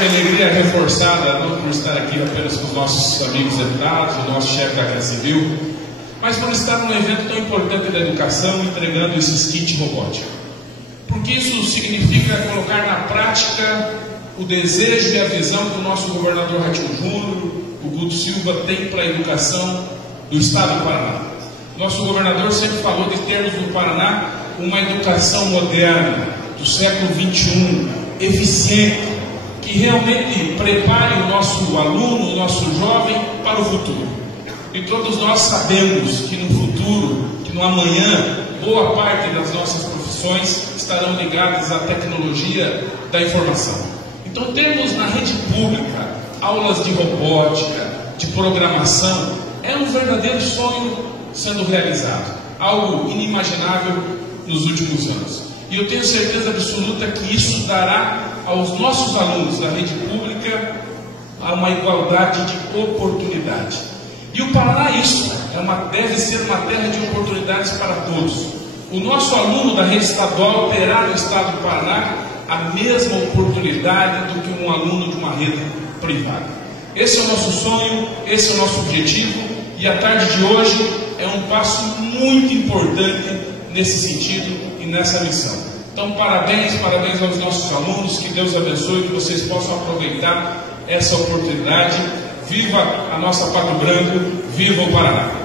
minha alegria é reforçada, não por estar aqui apenas com os nossos amigos deputados, o nosso chefe da Casa Civil, mas por estar num evento tão importante da educação, entregando esses kits robóticos. Porque isso significa colocar na prática o desejo e a visão que o nosso governador Ratinho Júnior, o Guto Silva, tem para a educação do Estado do Paraná. Nosso governador sempre falou de termos no Paraná uma educação moderna, do século XXI, eficiente, que realmente prepare o nosso aluno, o nosso jovem para o futuro. E todos nós sabemos que no futuro, que no amanhã, boa parte das nossas profissões estarão ligadas à tecnologia da informação. Então temos na rede pública aulas de robótica, de programação, é um verdadeiro sonho sendo realizado, algo inimaginável nos últimos anos. E eu tenho certeza absoluta que isso dará aos nossos alunos da rede pública uma igualdade de oportunidade. E o Paraná é isso, deve ser uma terra de oportunidades para todos. O nosso aluno da rede estadual terá no estado do Paraná a mesma oportunidade do que um aluno de uma rede privada. Esse é o nosso sonho, esse é o nosso objetivo, e a tarde de hoje é um passo muito importante nesse sentido e nessa missão. Então, parabéns aos nossos alunos, que Deus abençoe, que vocês possam aproveitar essa oportunidade. Viva a nossa Pato Branco, viva o Paraná!